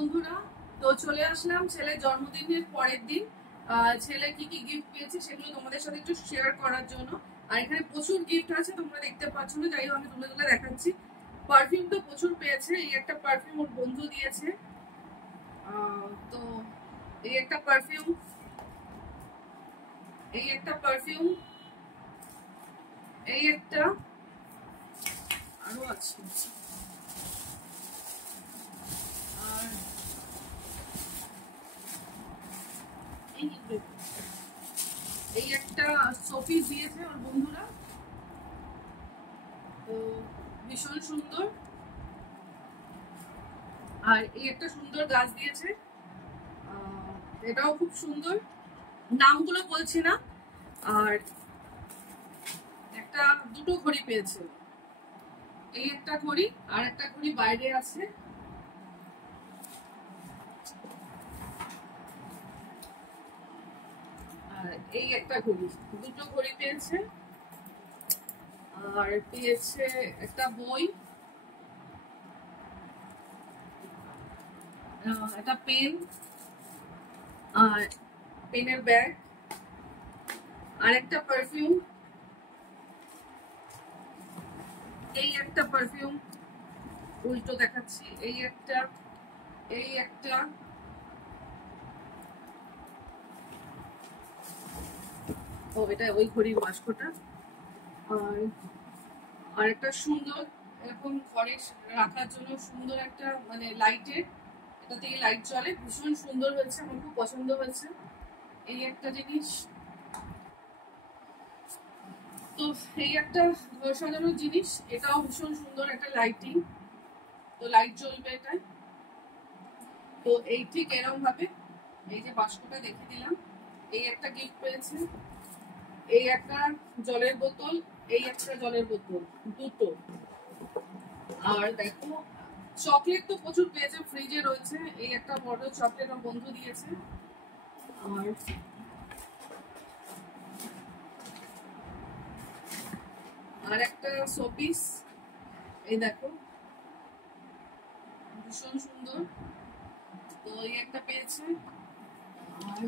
বন্ধুরা, তো চলে আসলাম ছেলের জন্মদিনের পরের দিন। ছেলে কি কি গিফট পেয়েছে সেগুলো তোমাদের সাথে একটু শেয়ার করার জন্য। আর এখানে প্রচুর গিফট আছে, তোমরা দেখতে পাচ্ছ না, যাই হোক আমি তুলে তুলে দেখাচ্ছি। পারফিউম তো প্রচুর পেয়েছে। এই একটা পারফিউম ওর বন্ধু দিয়েছে। তো এই একটা পারফিউম, এই একটা পারফিউম, এই একটা, আরো আছে। আর এই একটা শোপিস দিয়েছে ওর বন্ধুরা, তো ভীষণ সুন্দর। আর এই একটা সুন্দর গাছ দিয়েছে, এটাও খুব সুন্দর, নামগুলো বলছি না। আর একটা দুটো ঘড়ি পেয়েছে, এই একটা ঘড়ি আর একটা ঘড়ি বাইরে আছে। আর এই একটা ঘড়ি, দুটো ঘড়ি পেয়েছে। আর পেয়েছে একটা বই, একটা পেন, আর পেনের ব্যাগ, আর একটা পারফিউম, এই একটা পারফিউম, উল্টো দেখাচ্ছি, এই একটা, এই একটা, ও এটা ওই ঘড়ির বাস্কটা। আর একটা সুন্দর এরকম ঘরে রাখার জন্য সুন্দর একটা মানে লাইটের, এটা থেকে লাইট জ্বলে, ভীষণ সুন্দর হয়েছে, আমার খুব পছন্দ হয়েছে। এই একটা জিনিস। তো এই একটা ঘর সাজানোর জিনিস, এটাও ভীষণ সুন্দর একটা লাইটিং, তো লাইট জ্বলবে এটায়। তো এই ঠিক এরকম ভাবে এই যে বাস্কটা দেখে দিলাম। এই একটা গিফট পেয়েছে, এই একটা জলের বোতল, এই একটা জলের বোতল, দুটো। আর দেখো চকলেট তো প্রচুর পেয়েছে, ফ্রিজে রয়েছে। এই একটা বড় চকলেট আমার বন্ধু দিয়েছে। আর একটা শোপিস, এই দেখো ভীষণ সুন্দর, তো এই একটা পেয়েছে। আর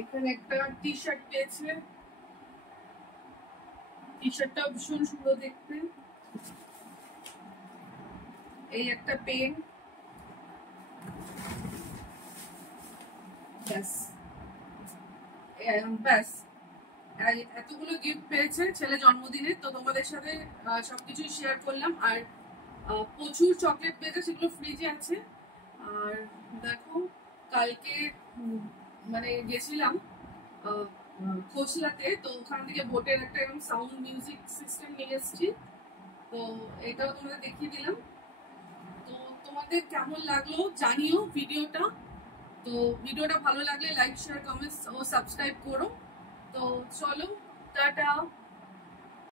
এখানে একটা টি শার্ট পেয়েছে, টি শার্টটাও ভীষণ সুন্দর দেখতে। এই একটা পেন, ব্যাস ব্যাস এতগুলো গিফট পেয়েছে ছেলে জন্মদিনে। তো তোমাদের সাথে সবকিছুই শেয়ার করলাম। আর প্রচুর চকলেট পেয়েছে, সেগুলো ফ্রিজে আছে। আর দেখো কালকে মানে গেছিলাম খোসলাতে, তো ওখান থেকে বোটের একটা এরকম সাউন্ড মিউজিক সিস্টেম নিয়ে এসেছি, তো এটাও তোমাদের দেখিয়ে দিলাম। তো তোমাদের কেমন লাগলো জানিও ভিডিওটা। তো ভিডিওটা ভালো লাগলে লাইক শেয়ার কমেন্টস ও সাবস্ক্রাইব করো। তো চলো, টাটা।